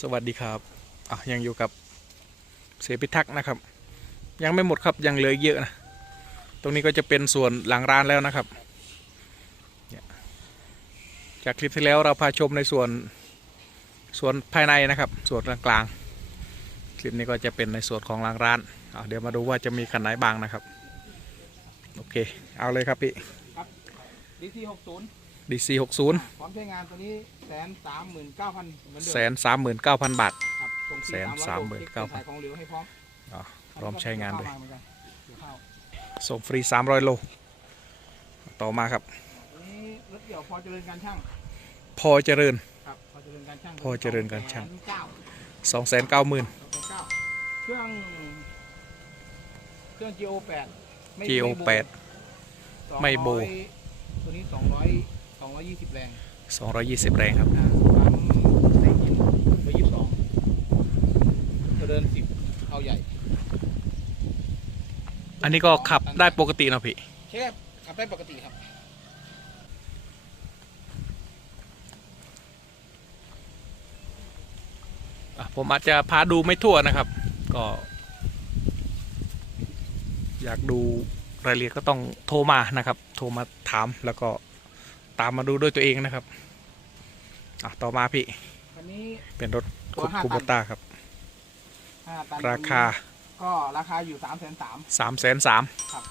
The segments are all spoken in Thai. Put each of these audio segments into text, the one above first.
สวัสดีครับอะยังอยู่กับเสพิทักษ์นะครับ ยังไม่หมดครับยังเหลือเยอะนะตรงนี้ก็จะเป็นส่วนหลังร้านแล้วนะครับ จากคลิปที่แล้วเราพาชมในส่วนส่วนภายในนะครับ ส่วนกลางๆคลิปนี้ก็จะเป็นในส่วนของหลังร้านอะเดี๋ยวมาดูว่าจะมีคันไหนบ้างนะครับ โอเค เอาเลยครับพี่ดีซีหกศูนย์ DC 60พร้อมใช้งานตัวนี้แสนสามหมื่นเก้าพันเหมือนเดิมแสนสามหมื่นเก้าพันบาท ครับส่งฟรีแสน300สามหมื่นเก้าพันขายของเหลวให้พร้อมอ๋อพร้อมใช้งานด้วยข้วมหมือนกันเดี๋ยวเข้าส่งฟรี300โล ต่อมาครับตัวนี้รถเกี่ยวพอเจริญการช่าง พอเจริญครับพอเจริญการช่างพอเจริญการช่างเก้า290,000สองเก้าเครื่องเครื่อง G O แปด GO 8 ไม่โบตัวนี้สองร้อย สองร้อยยี่สิบแรง220 แรงครับอ่าปั๊มใส่ยินเบอร์ยี่สิบสองเดินสิบเอาใหญ่ อันนี้ก็ขับได้ปกติเนาะพี่ใช่ครับขับได้ปกติครับอะผมอาจจะพาดูไม่ทั่วนะครับ ก็ อยากดูรายละเอียดก็ต้องโทรมานะครับ โทรมาถามแล้วก็ ตามมาดูด้วยตัวเองนะครับอะต่อมาพี่ อันนี้เป็นรถตัวห้าคูตัโบนต้าครับ ห้าตันราคาก็ราคาอยู่สามแสนสาม3 3 0 0 0ครับ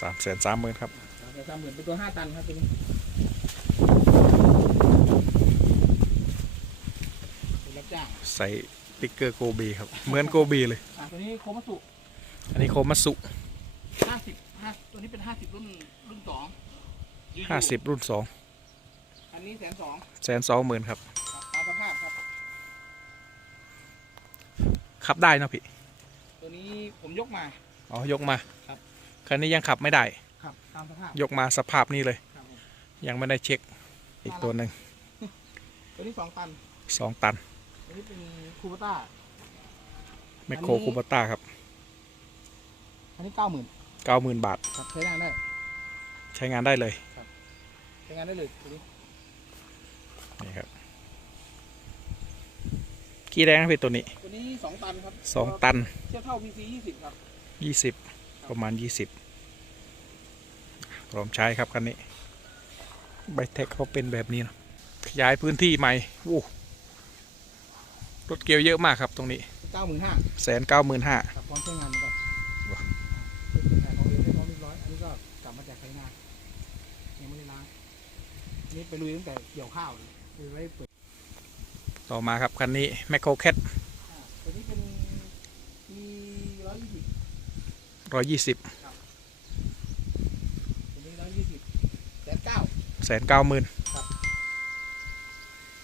3 3 0 0 0 0ครับ สามแสนสามหมื่นเป็นตัวห้าตันครับตัวนี้เป็นรับจ้างใส่ติ๊กเกอร์โกบีครับ เหมือนโกบีเลย อ่าตัวนี้โคมัสุอันนี้โคมัตสุห้าสิบห้าตัวนี้เป็นห้าสิบรุ่นรุ่นสอง 50รุ่นอันนี้แสนสอง2แสนสองหมื่นครับตามสภาพครับ ขับได้เนาะพี่ ตัวนี้ผมยกมา อ๋อ ยกมาครับ คันนี้ยังขับไม่ได้ ครับ ตามสภาพ ยกมาสภาพนี้เลยครับผมยังไม่ได้เช็ค อีกตัวหนึ่ง ตัวนี้สองตันสองตัน ตัวนี้เป็นคูปต้าแมคโครอันนี้คูปต้าครับ อันนี้เก้าหมื่นเก้าหมื่นบาท ครับใช้งานได้ ใช้งานได้เลย ใช้งานได้เลยตัวนี้นี่ครับกี่แรงนะพี่ตัวนี้ตัวนี้สองตันครับสองตันเทียบเท่า PC ยี่สิบครับยี่สิบประมาณยี่สิบพร้อมใช้ครับคันนี้ใบเทคเขาเป็นแบบนี้เนอะขยายพื้นที่ใหม่โอ้รถเกียวเยอะมากครับตรงนี้เก้าหมื่นห้าแสนเก้าหมื่นห้าครับพร้อมใช้งานเหมื นนี้ไปลุยตั้งแต่เกี่ยวข้าวเลยเลยไว้เปิดต่อมาครับคันนี้แมคโครแคทอ่าตัวนี้เป็นมีร้อยยี่สิบร้อยยี่สิบตัวนี้ร้อยยี่สิบแสนเก้าแสนเก้าหมื่น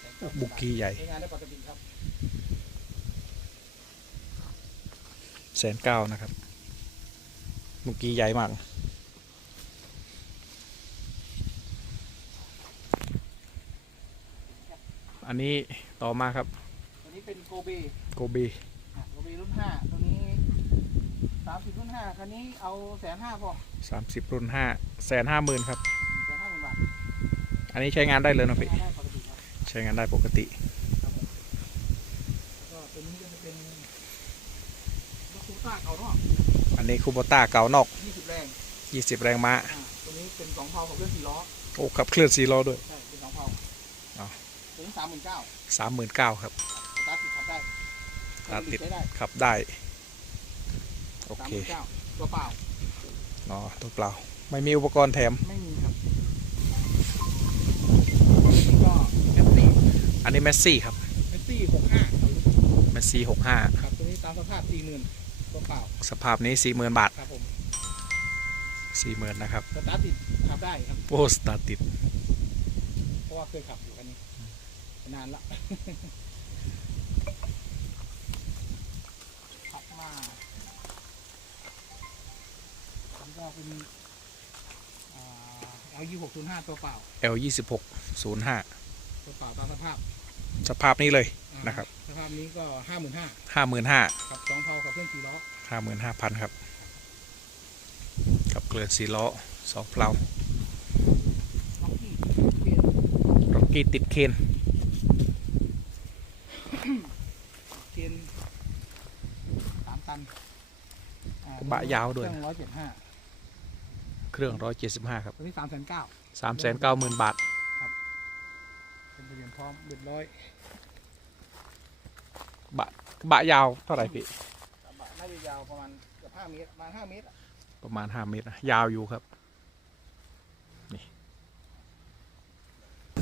แสนเก้าบุกกี้ใหญ่ใช้งานได้ปกติครับแสนเก้านะครับเมื่อกี้ใหญ่มาก อันนี้ต่อมาครับ ตัวนี้เป็นโกเบโกบีอะโกเบรุ่นห้าตัวนี้สามสิบรุ่นห้าคันนี้เอาแสนห้าพอสามสิบรุ่นห้าแสนห้าหมื่นครับ แสนห้าหมื่นบาทอันนี้ใช้งานได้เลยนะใช้พี่งานได้ปกติครับใช้งานได้ปกติ ก็ตัวนี้ก็จะเป็นรถคูต้าเก่านอกอันนี้คูโบต้าเก่านอก ยี่สิบแรง20 แรงม้า อ่าตัวนี้เป็นสองเผาของเครื่องสี่ล้อโอ้ขับเคลื่อนสีล้อด้วยามหมื่นเก้าสามหมื่นเก้าครับสตาร์ทติดขับได้สตาร์ทติดใช้ได้ขับได้โอสามเคหมื่นเก้าตัวเปล่าอ๋อตัวเปล่า ไม่มีอุปกรณ์แถมไม่มีครับนี่ก็แอปซี่อันนี้แมสซี่ครับแอปซี่หกห้าแมสซี่หกห้าครับตัวนี้ตามสภาพสี่หมื่นตัวเปล่าสภาพนี้สี่หมื่นบาทครับผมสี่หมื่นนะครับ สตาร์ทติดขับได้ครับโอ้สตาร์ทติด เพราะว่าเคยขับอยู่คั นนี้นานละขับมาอันนี้ก็เป็นเอลยี่หกศูนย์ห้าตัวเปล่า L ยี่สิบหกศูนย์ห้าตัวเปล่าตามสภาพสภาพนี้เลยอ่านะครับสภาพนี้ก็ห้าหมื่นห้าห้าหมื่นห้ากับสองเผากับเครื่องสี่ล้อห้าหมื่นห้าพันครับ กับเกลือสีล้อสองเพลาล็อกกี้เปลี่ยน ร็อกกี้ติดเคน ตันอ่ กระ บะยาวด้วยเครื่องร้อยเจ็ดห้าเครื่องร้อยเจ็ดสิบห้าครับตัวนี้สามแสนเก้าสามแสนเก้าหมื่นบาทเป็นทะเบียนพร้อมเรียบร้อยบะกระบะยาวเท่าไหร่พี่กระบะน่าจะยาวประมาณเกือบห้าเมตรประมาณห้าเมตรอะประมาณห้าเมตรนะยาวอยู่ครับนี่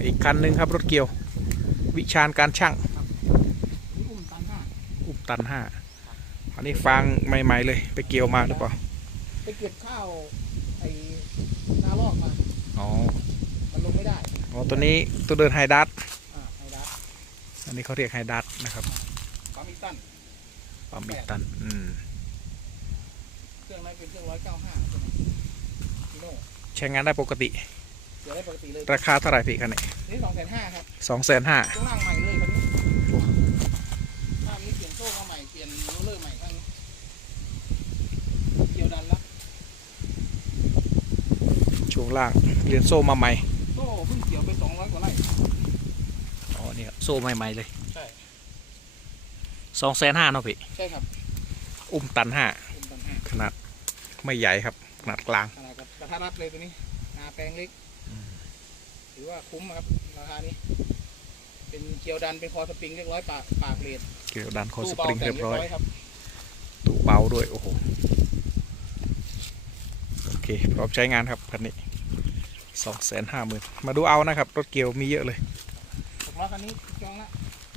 อีกคันหนึ่งครับรถเกี่ยว วิชาญการช่างนี่อุ้มตันห้า อุบตันห้าอันนี้ฟางใหม่ ๆ เลย ไปเกี่ยวมาหรือเปล่า ไปเก็บข้าวไอ้นาลอกมา อ๋อ มันลงไม่ได้ อ๋อ ตัวนี้ตัวเดินไฮดัตอ่าไอ้ดับอันนี้เขาเรียกไฮดัตนะครับปั๊มอีตันปั๊มอีกตัน อืม เครื่องนั้นเป็นเครื่องร้อยเก้าห้าใช่ไหมพีโน่ใช้งานได้ปกติ เดี๋ยวได้ปกติเลยราคาเท่าไหร่พี่คันนี้นี่สองแสนห้าครับ สองแสนห้า ต้องนั่งใหม่เลยคันนี้ โอ้ ภาพนี้เปลี่ยนโซ่มาใหม่ เปลี่ยนโรลเลอร์ใหม่ข้างนี้เกี่ยวดันละ ช่วง ล่างเรียนโซ่มาใหม่โซ่เพิ่งเกี่ยวไปสองร้อยกว่าไร่อ๋อนี่ครับโซ่ใหม่ๆเลยใช่สองแสนห้าเนาะพี่ใช่ครับอุ้มตันห้าเป็นตันห้าขนาดไม่ใหญ่ครับขนาดกลางขนาดกับกระทะรัดเลยตัวนี้นาแปลงเล็กอืมถือว่าคุ้มครับราคานี้ เป็นเกี่ยวดันเป็นคอสปริงเรียบร้อยปากปากเลดเกี่ยวดันโคสตู้ปเบาริงแต่เรีงยบเรียบร้อยร้อยครับตู้เบาด้วยโอ้โหโอเคพร้อมใช้งานครับคันนี้ สองแสนห้าหมื่นมาดูเอานะครับ รถเกี่ยวมีเยอะเลยหกล้อคันนี้จองละ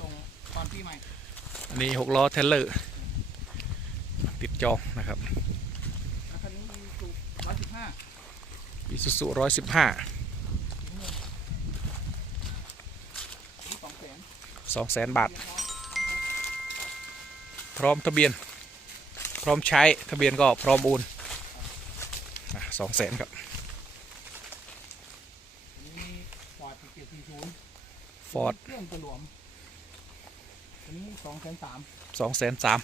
ส่งตอนปีใหม่ อันนี้หกล้อเทเลอร์ ติดจองนะครับแล้วคันนี้มีสูบร้อยสิบห้าอิซูซุร้อยสิบห้านี่สองแสนสองแสนบาทเรียบร้อยพร้อมทะเบียน พร้อมใช้ทะเบียนก็พร้อมโอนสองแสนครับ นี่ฟอร์ดเจ็ดสี่ศูนย์ ฟอร์ดเครื่องกระหลวมตัวนี้สองแสนสามสองแสนสาม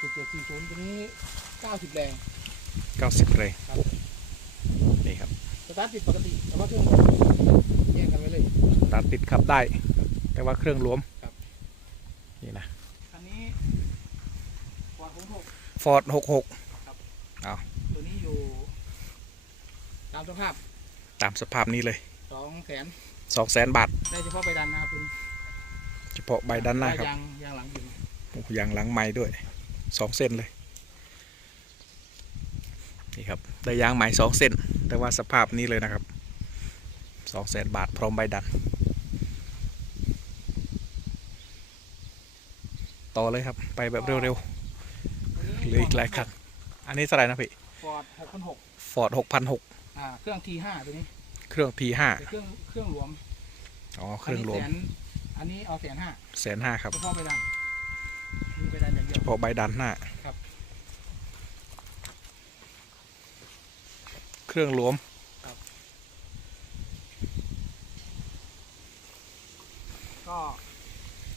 จุดเจ็ดสี่ศูนย์ตัวนี้เก้าสิบแรงเก้าสิบเลยครับนี่ครับสตาร์ทติดปกติแต่ว่าเครื่องแยกกันไว้เลยตัดติดขับได้ แต่ว่าเครื่องรวมครับนี่นะอันนี้ฟอร์ดหกหกฟอร์ดหกหกตัวนี้อยู่ตามสภาพ ตามสภาพนี้เลยสองแสน สองแสนบาทได้เฉพาะใบดันนะครับคุณเฉพาะใบด้านหน้าครับยางยางหลังอยู่โอ้โหยางหลังไม้ด้วยสองเส้นเลยนี่ครับได้ยางไหมสองเส้น แต่ว่าสภาพนี้เลยนะครับสองแสนบาทพร้อมใบดัน ต่อเลยครับไปแบบเร็วๆเหลืออีกหลายคันอันนี้เท่าไหร่นะพี่ฟอร์ดหกพันหกฟอร์ดหกพันหกอ่าเครื่อง T5 ตัวนี้ เครื่อง T5 เป็นเครื่องเครื่องหลวมอ๋อเครื่องรวมนนี้แสนอันนี้เอาแสนห้าแสนห้าครับเฉพาะใบดันมีใบดันอย่างเดียเฉวพาะใบดันหน้าครับ เครื่องรวมก็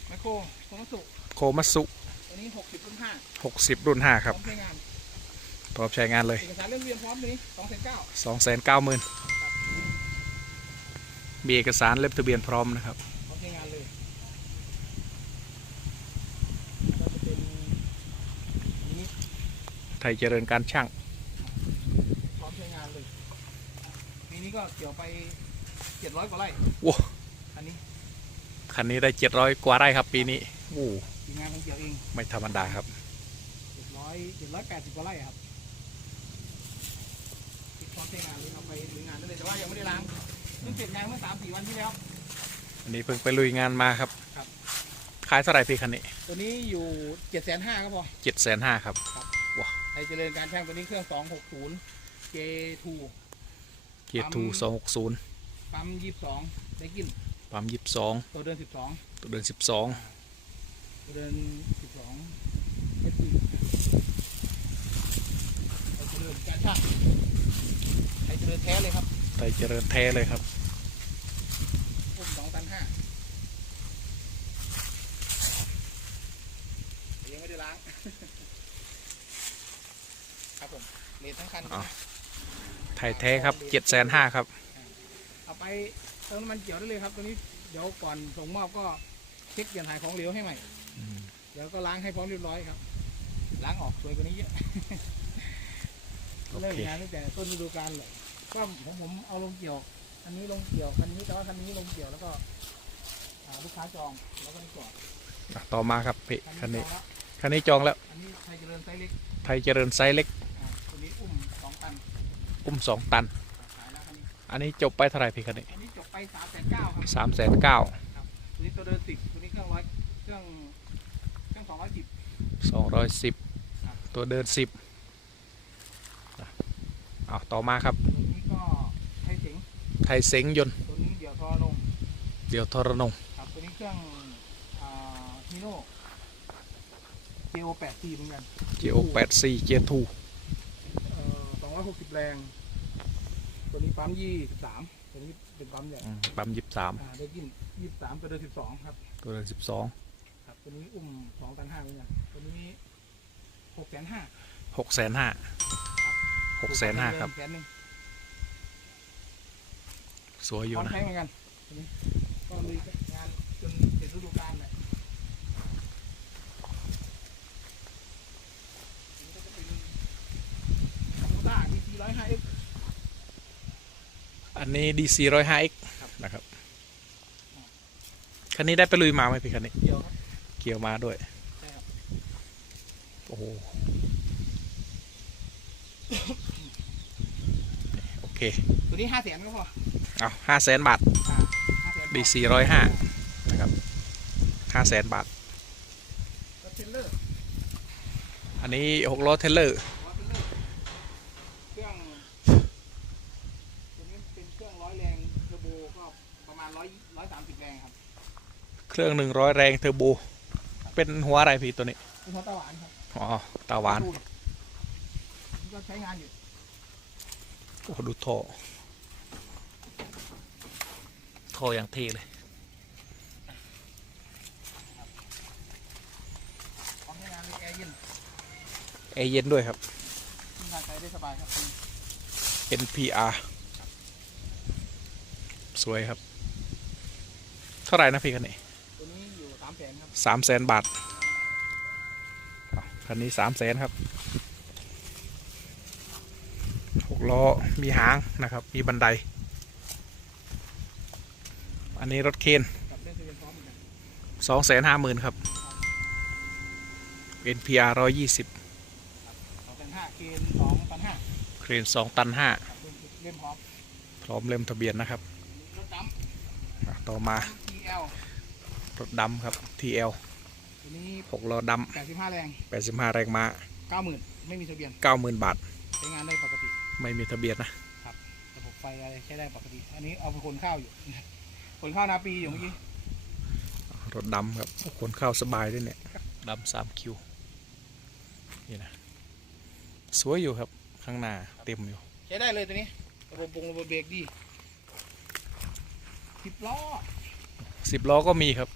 แมคโครโคมัสุโคมัตสุตัวนี้หกสิบรุ่นห้า60รุ่น5ครับพร้อมใช้งานพร้อมใช้งานเลยเอกสารเล่มเรียมพร้อมตัวนี้สองแสนเก้า290,000มี เอกสารเล่มทะเบียนพร้อมนะครับพร้อมใช้งานเลยก็จะเป็นนี้ไทยเจริญการช่างพร้อมใช้งานเลยปีนี้ก็เกี่ยวไปเจ็ดร้อยกว่าไร่โอ้อันนี้คันนี้ได้700กว่าไร่ครับปีนี้โอ้ทีมงานของเกี่ยวเองไม่ธรรมดาครับเจ็ดร้อยเจ็ดร้อยแปดสิบกว่าไร่ครับติดพร้อมใช้งานเลยเอาไปลุยงานได้เลยแต่ว่ายังไม่ได้ล้างเพิ่งเสร็จงานเมื่อสามสี่วันที่แล้ว อันนี้เพิ่งไปลุยงานมาครับ ครับ ขายเท่าไหร่พี่คันนี้ตัวนี้อยู่เจ็ดแสนห้าก็พอ7,500ครับ ไทยเจริญการช่างตัวนี้เครื่อง260 J2 เกียร์ทู260ปั๊ม22ได้กินปั๊มตัวเดิน12 22ตัวเดินตัวเดิน12 SD ไทยเจริญการช่างไทยเจริญแท้เลยครับ12 ไทยเจริญแท้เลยครับอุ้ม2ตัน5แต่ยังไม่ได้ล้าง ครับผมเลททั้งคันอ๋อไทยแท้ครับ7,500ครับ เอาไปเติมน้ำมันเกี่ยวได้เลยครับตัวนี้เดี๋ยวก่อนส่งมอบก็เช็คเปลี่ยนถ่ายของเหลวให้ใหม่อืมเดี๋ยวก็ล้างให้พร้อมเรียบร้อยครับ ล้างออกสวยกว่านี้เยอะโอเริ่มเคงานตั้งแต่ต้นฤดูกาลเลย ก็ผมผมเอาลงเกี่ยว อันนี้ลงเกี่ยวคันนี้แต่ว่าคันนี้ลงเกี่ยวแล้วก็อ่าลูกค้าจองแล้วก็ได้จอดอะต่อมาครับพี่คันนี้จองแล้วคันนี้จองแล้ว อันนี้ไทยเจริญไซส์เล็กไทยเจริญไซส์เล็กอ่าตัวนี้อุ้มสองตันอุ้มสองตัน ขายแล้วคันนี้อันนี้จบไปเท่าไหร่พี่คันนี้อันนี้จบไปสามแสนเก้าครับสามแสนเก้าตัวนี้ตัวเดินติดตัวนี้เครื่องร้อยเครื่องเครื่องสองร้อยสิบสองร้อยสิบครับตัวเดินสิบเอาต่อมาครับ ตัวนี้ก็ไทยเจ๋ง ไทยเซ็งยนต์ ตัวนี้เดี๋ยวทอลงเดี๋ยวทรนง ครับตัวนี้เครื่องอ่าฮิโน่ JO แปดสี่เหมือนกันเจโอแปดสี่เจทูเอ่อสองร้อยหกสิบแรง ตัวนี้ปั๊มยี่สิบสามตัวนี้เป็นปั๊มใหญ่ปั๊มยี่สามอ่าได้กินยี่สิบสามตัวเดินสิบสองครับ ตัวเดินสิบสองครับ ตัวนี้อุ้มสองตันห้าเหมือนกันตัวนี้หกแสนห้าหกแสนห้าหกแสนห้าครับ แสนหนึ่ง สวยอยู่พร้อมนะใช้เหมือนกันตัวนี้ก็ลุยงานจนเสร็จฤดูกาลเลยอันนี้ก็จะเป็นโคต้า DC ร้อยห้า X อันนี้ดีซีร้อยห้าเอ็กครับนะครับคันนี้ได้ไปลุยมาไหมพี่คันนี้เดียวครับเกี่ยวมาด้วยใช่ครับโอ้โหโอเค ตัวนี้ห้าแสนก็พอ เอาห้าแสนบาทอ่าห้าแสนดีซีร้อยห้านะครับห้าแสนบาทก็เทรลเลอร์อันนี้หกล้อเทรลเลอร์หัวเทรลเลอร์เครื่องตัวนี้เป็นเครื่องร้อยแรงเทอร์โบก็ประมาณร้อยร้อยสามสิบแรงครับ เครื่องหนึ่งร้อยแรงเทอร์โบ เป็นหัวอะไรพี่ตัวนี้เป็นหัวตาหวานครับ อ๋อ ตาหวานนี่ก็ใช้งานอยู่ โอ้ดูท่อ ท่ออย่างเท่เลยพร้อมใช้งานมีแอร์เย็นแอร์เย็นด้วยครับขึ้นทางไกลได้สบายครับ NPR สวยครับ เท่าไหร่นะพี่คันนี้ตัวนี้อยู่สามแสนครับสามแสนบาทอ้าวคันนี้สามแสนครับหกล้อมีหางนะครับ มีบันไดอั นนี้รถเคนกับเล่นทะเบียนพร้อมเหมือนกันสองแสนห้าหมื่นครับ NPR ร้อยยี่สิบสองพันห้าเกณฑ์สองพันห้าเครนสองตันห้าเล่มพร้อมพร้อมเล่มทะเบียนนะครับรถดอะต่อมาำ TL รถดำครับ TL ตัวนี้หกล้อดแปดสิบห้าแรงำแปดสิบห้าแรงม้าเก้าหมื่นไม่มีทะเบียนเก้าหมื่นบาทใช้งานได้ปกติ ไม่มีทะเบียนนะระบบไฟอะไรใช้ได้ปกติ อันนี้เอาไปขนข้าวอยู่ ขนข้าวนาปีอยู่เมื่อกี้รถดำครับคนเข้าสบายด้วยเนี่ยดำสามคิวนี่นะสวยอยู่ครับข้างหน้าเต็มอยู่ใช้ได้เลยตัวนี้ระบบปรุงระบบเบรกดีสิบล้อสิบล้อก็มีครับ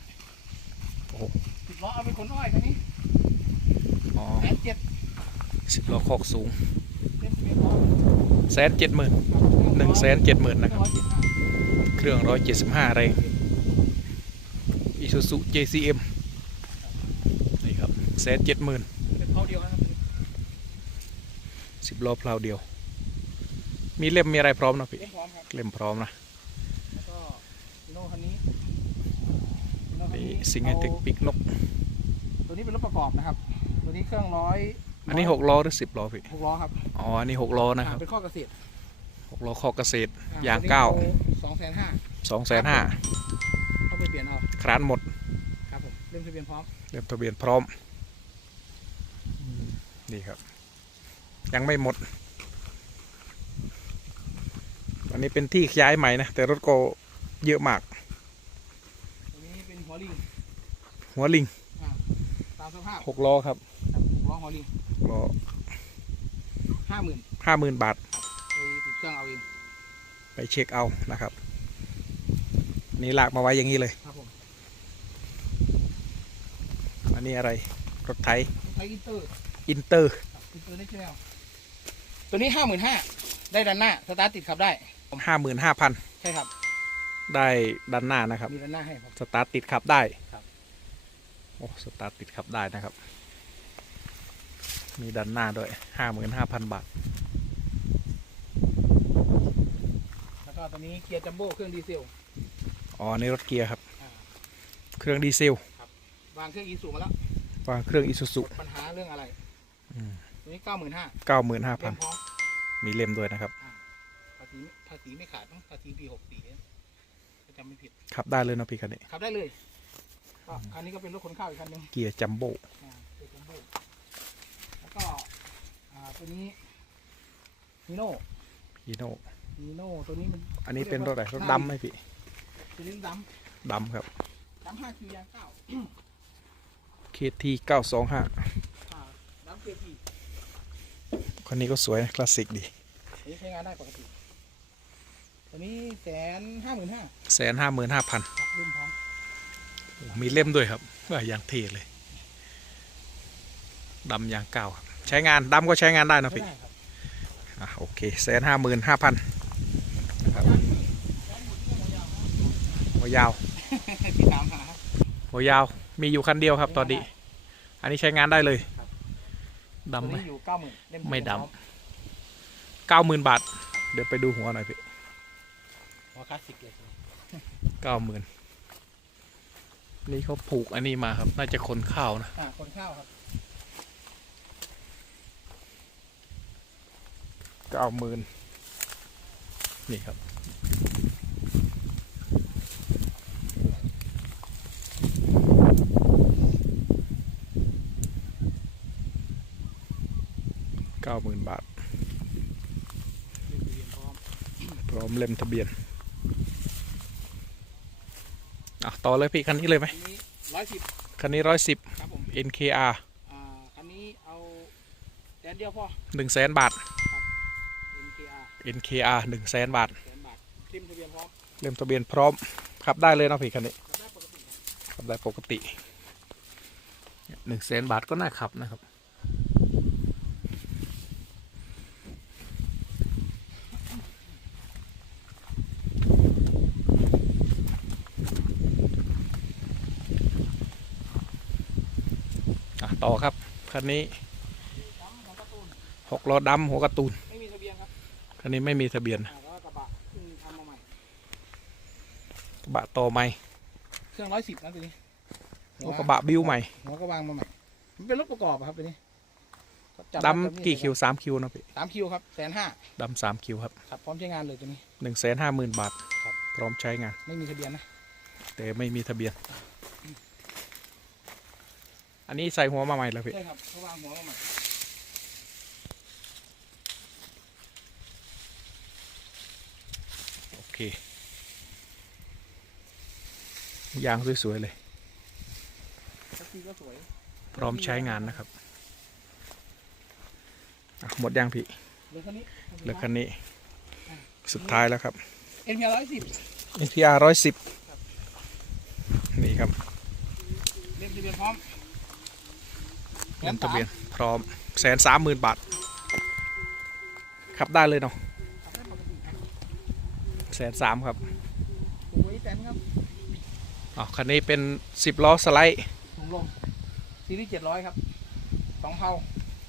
สิบล้อเอาไปขนอ้อยคันนี้อ๋อแสนเจ็ดสิบล้อคอกสูงเล่นทะเบียนพร้อมแสนเจ็ดหมื่นหนึ่งแสนเจ็ดหมื่นนะครับร้อย เจ็ดห้าเครื่องร้อยเจ็ดสิบห้าแรงอิซูซุ JCM นี่ครับแสนเจ็ดหมื่นเป็นเขาเดียวนะครับสิบล้อเพลาเดียว มีเล่มมีอะไรพร้อมนะพี่ เล่นพร้อมครับเล่มพร้อมนะแล้วก็ฮีโน่คันนี้ฮีโน่คันี่นี้ซิงไฮเทคปิกนก ตัวนี้เป็นรถประกอบนะครับ ตัวนี้เครื่องร้อย อันนี้หกล้อหรือสิบล้อพี่หกล้อครับ อ๋อ อันนี้หกล้อนะครับ เป็นข้อเกษตร หกล้อคอกเกษตรอ่ยางเก้าสองแสนห้าสองแสนห้าเขาไปเปลี่ยนเอาครานหมดครับผมเล่มทะเบียนพร้อมเล่มทะเบียนพร้อมนี่ครับ ยังไม่หมด อันนี้เป็นที่ย้ายใหม่นะ แต่รถก็เยอะมากตัวนี้เป็นหัวลิงหัวลิงอ่าตามสภาพหกล้อครับครับหัวหัวลิงล้อห้าหมื่นห้าหมื่นบาท เช็คเอานะครับอันนี้ลากมาไว้อย่างนี้เลยครับผมอันนี้อะไรรถไถใช้อินเตอร์อินเตอร์อินเตอร์ได้แชนตัวนี้ห้าหมื่นห้าได้ดันหน้าสตาร์ทติดขับได้ห้าหมื่นห้าพันใช่ครับ ได้ด้านหน้านะครับมีดันหน้าให้ครับสตาร์ทติดขับได้ครับโอ้สตาร์ทติดขับได้นะครับ มีดันหน้าด้วยห้าหมื่นห้าพันบาท แล้ว ก็ตัวนี้เกียร์จัมโบ้เครื่องดีเซลอ๋อในรถเกียร์ครับ อ่าเครื่องดีเซลวางเครื่องอีสูมาแล้ววางเครื่องอิซูซุปัญหาเรื่องอะไรอืมตัวนี้เก้าหมื่นห้าเก้าหมื่นห้าพัเริ่นมพร้อมมีเล่มด้วยนะครับ ภาษีภาษีไม่ขาดต้องภาษีปีหกสี่ถ้าจำไม่ผิดขับได้เลยเนาะพี่คันนี้ ขับได้เลยก็คันนี้ก็เป็นรถขนข้าวอีกคันหนึงเกียร์จัมโบ้อ่าเกียร์จัมโบ้แล้วก็อ่าตัวนี้ฮีโน่ฮีโน่ ฮีโน่ตัวนี้มันอันนี้เป็นรถอะไรรถดำไหมพี่ตัวนี้ดดำครับำดำห้าคิวยางเก้า KT เก้าสองห้าอ่าดำเกียร์ทีคันนี้ก็สวยนะคลาสสิกดีตัวนี้ใช้งานได้ปกติ ตัวนี้แสนห้าหมื่นห้าแสนห้าหมื่นห้าพันครับรุ่นพร้อมมีเล่มด้วยครับว่าอย่างเท่เลยดำอย่างเก่าครับใช้งานดำก็ใช้งานได้เนอะไม่พี่ ได้ครับ อะโอเคแสนห้าหมื่นห้าพัน วยาว ที่ตามหาครับหัวยาวมีอยู่คันเดียวครับตอนนี้ อันนี้ใช้งานได้เลยครับดำตัวไหมนี้อยู่เก้าหมื่นเล่มไม่ดำพร้อเก้าหมื่นบาท เดี๋ยวไปดูหัวหน่อยพี่หัวคลาสสิกเลยเก้าหมื่นนี่เขาผูกอันนี้มาครับ น่าจะคนข้าวนะอ่าคนข้าวครับเก้าหมื่นนี่ครับ ก้าหมื่นบาทเล่มทะเบียนพร้อมพร้อมเล่มทะเบียนอะต่อเลยพี่ คันนี้เลยไหมอันนี้ร้อยสิบคันนี้ร้อยสิบ ครับผม NKR อ่าคันนี้เอาแสนเดียวพอหนึ่งแสนบาท NKR NKR หนึ่งแสนบาทแสนบาทเล่มทะเบียนพร้อมเล่มทะเบียนพร้อมขับได้เลยเนาะพี่คันนี้ขับได้ปกติครับขับได้ปกติหนึ่งแสนบาทก็น่าขับนะครับ ต่อครับคันนี้ดำของการ์ตูนหกล้อดำหัวการ์ตูนไม่มีทะเบียนครับคันนี้ไม่มีทะเบียนอ่าแล้วก็กระบะเพิ่งทำมาใหม่กระบะต่อใหม่เครื่องร้อยสิบนะตัวนี้โอ้กระบะบิ้วใหม่หัวก็วางมาใหม่มันเป็นรถประกอบอะครับตัวนี้จับดำกี่คิวสามคิวนะพี่สามคิวครับแสนห้าดำสามคิวครับครับพร้อมใช้งานเลยตัวนี้หนึ่งแสนห้าหมื่นบาทครับพร้อมใช้งาน ไม่มีทะเบียนนะ แต่ไม่มีทะเบียน อันนี้ใส่หัวมาใหม่แล้วพี่ ใช่ครับเขาวางหัวมาใหม่โอเค ยางสวยๆเลยทักซี่ก็สวย พร้อมใช้งานนะครับอะหมดยางพี่เหลือคันนี้เหลือคันนี้ สุดท้ายแล้วครับ เอ็นพีร้อยสิบ NPR ร้อยสิบนี่ครับ เล่มทะเบียนพร้อม เงินทะเบียนพร้อมแสนสามหมื่นบาทขับได้เลยเนาะขับได้ปกติครับแสนสามครับถุงไว้แตนครับอ๋อคันนี้เป็นสิบล้อสไลด์ถุงลมซีรีส์เจ็ดร้อยครับสองเผา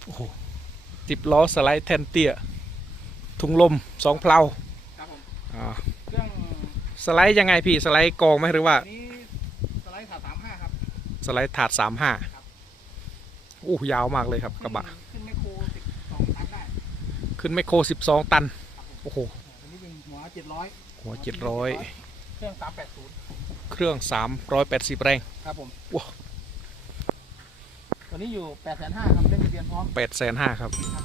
โอ้โหสิบล้อสไลด์แทนเตี้ยถุงลมสองเพลาครับผมอ่าเครื่องสไลด์ยังไงพี่สไลด์กองไหมหรือว่าอันนี้สไลด์ขาสามห้าครับสไลด์ถาดสามห้าครับ โอ้ยาวมากเลยครับกระบะ ขึ้นไมโครสิบสองตันได้ขึ้นไมโครสิบสองตัน โอ้โห อันนี้เป็นหัวเจ็ดร้อยหัวเจ็ดร้อยเครื่องสามแปดศูนย์เครื่องสามร้อยแปดสิบแรงครับผมว้าวตัวนี้อยู่แปดแสนห้าครับเล่มทะเบียนพร้อมแปดแสนห้าครับครับ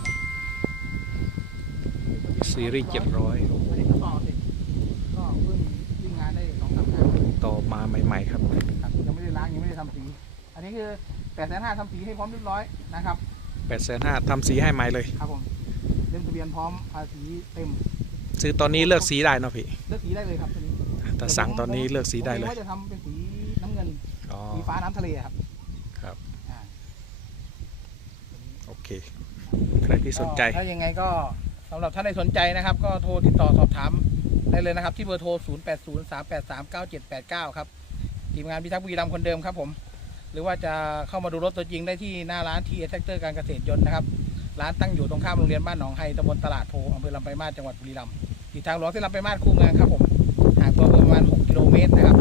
ผมซีรีส์เจ็ดร้อยอันนี้ก็ต่อเสร็จก็เพิ่งวิ่งงานได้สองสามงานต่อมาใหม่ ๆ ครับ ครับยังไม่ได้ล้างยังไม่ได้ทำสี อันนี้คือ แปดแสนห้าทำสีให้พร้อมเรียบร้อยนะครับแปดแสนห้าทำสีให้ใหม่เลย ครับผมเล่มทะเบียนพร้อมภาษีเต็ม ซื้อตอนนี้เลือกสีได้เนาะพี่เลือกสีได้เลยครับตัวนี้ถ้าสั่งตอนนี้เลือกสีได้เลยผมว่าจะทำเป็นสีน้ำเงินอ๋อสีฟ้าน้ำทะเลครับครับอ่าโอเคใครที่สนใจก็ถ้ายังไงก็สำหรับท่านใดสนใจนะครับ ก็โทรติดต่อสอบถามได้เลยนะครับ ที่เบอร์โทร 0 8 0 3 8 3 9 7 8 9 ครับทีมงานพิทักษ์บุรีรัมย์คนเดิมครับผม รือว่าจะเข้ามาดูรถตัวจริงได้ที่หน้าร้านทีแท็กเตอร์การเกษตรยนต์นะครับ ร้านตั้งอยู่ตรงข้ามโรงเรียนบ้านหนองไฮตำบลตลาดโพอำเภอลำปลายมาสจังหวัดบุรีรัมย์ติดทางหลวงเส้นลำปลายมาสคู่เมืองครับผมห่างตัวอำเภอประมาณ 6 กิโลเมตรนะครับ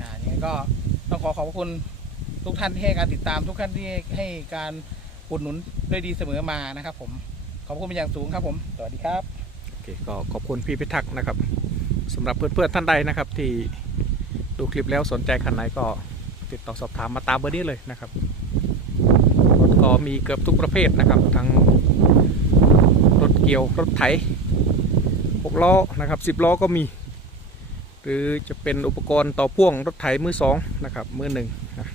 อ่าอย่างนี้ก็ต้องขอขอบคุณทุกท่านที่ให้การติดตามทุกท่านที่ให้การอุดหนุนด้วยดีเสมอมานะครับ ผมขอบคุณเป็นอย่างสูงครับผมสวัสดีครับโอเคก็ขอบคุณพี่พิทักษ์นะครับสำหรับเพื่อนๆท่านใดนะครับ ที่ดูคลิปแล้วสนใจคันไหนก็ ติดต่อสอบถามมาตามเบอร์นี้เลยนะครับรถก็มีเกือบทุกประเภทนะครับ ทั้งรถเกี่ยวรถไถหกล้อนะครับสิบล้อก็มี หรือจะเป็นอุปกรณ์ต่อพ่วงรถไถมือสองนะครับมือหนึ่งนะ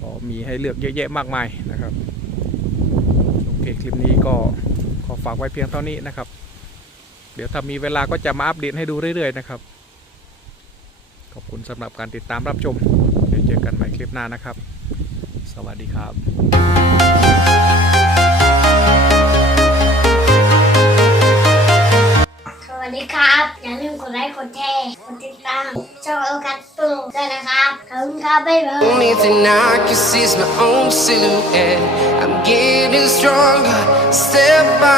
ก็มีให้เลือกเยอะแยะมากมายนะครับโอเคคลิปนี้ก็ขอฝากไว้เพียงเท่านี้นะครับ เดี๋ยวถ้ามีเวลาก็จะมาอัปเดตให้ดูเรื่อยๆนะครับ ขอบคุณสำหรับการติดตามรับชม เดี๋ยวเจอกันใหม่คลิปหน้านะครับ สวัสดีครับสวัสดีครับ อย่าลืมกดไลค์กดแชร์กดติดตามช่องโอกัสปูด้วยนะครับขอบคุณครับบ๊ายบาย Only thing I can see is my own silhouette. I'm getting stronger, step by